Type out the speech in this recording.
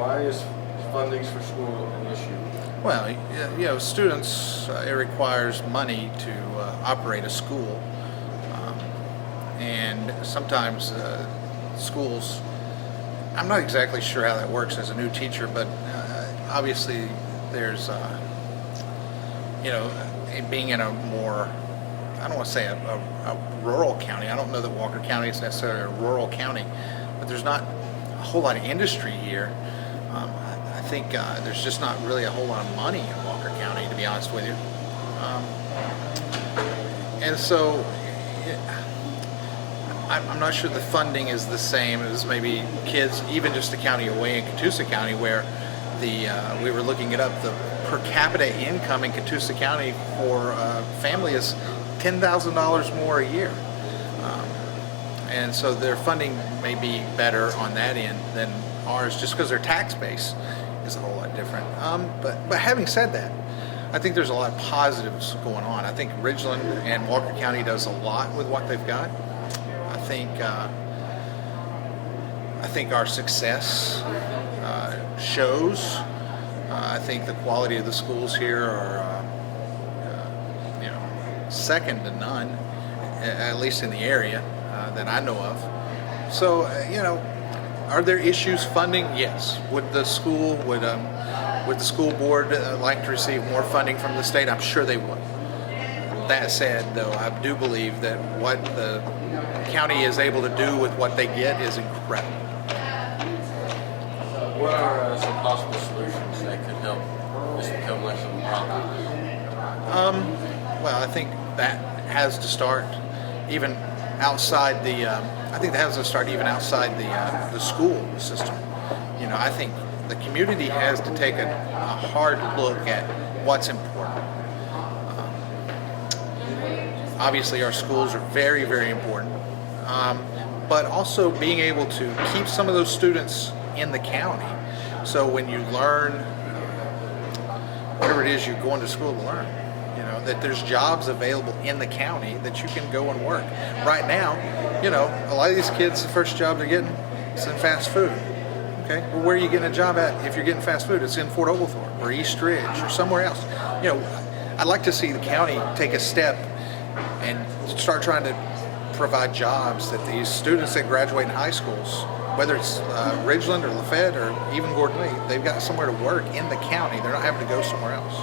Why is fundings for school an issue? Well, students, it requires money to operate a school. Um, and sometimes schools, I'm not exactly sure how that works as a new teacher, but obviously there's, being in a more, I don't want to say a rural county. I don't know that Walker County is necessarily a rural county, but there's not a whole lot of industry here. I think there's just not really a whole lot of money in Walker County, to be honest with you. Um, and so I'm not sure the funding is the same as maybe kids, even just a county away in Catoosa County, where we were looking it up, the per capita income in Catoosa County for a family is $10,000 more a year. Um, and so their funding may be better on that end than ours, just because their tax base is a whole lot different. But having said that, I think there's a lot of positives going on. I think Ridgeland and Walker County does a lot with what they've got. I think our success shows. I think the quality of the schools here are, second to none, at least in the area that I know of. So, are there issues funding? Yes. Would the school board like to receive more funding from the state? I'm sure they would. That said, though, I do believe that what the county is able to do with what they get is incredible. What are some possible solutions that could help this become less of a problem? Well, I think that has to start even outside the. I think that has to start even outside the school system. I think the community has to take a hard look at what's important. Obviously, our schools are very, very important, but also being able to keep some of those students in the county. So when you learn whatever it is you're going to school to learn, that there's jobs available in the county that you can go and work. Right now, a lot of these kids, the first job they're getting is in fast food. Okay, well, where are you getting a job at if you're getting fast food? It's in Fort Oglethorpe or East Ridge or somewhere else. I'd like to see the county take a step and start trying to provide jobs that these students that graduate in high schools, whether it's Ridgeland or Lafayette or even Gordon Lee, they've got somewhere to work in the county. They're not having to go somewhere else.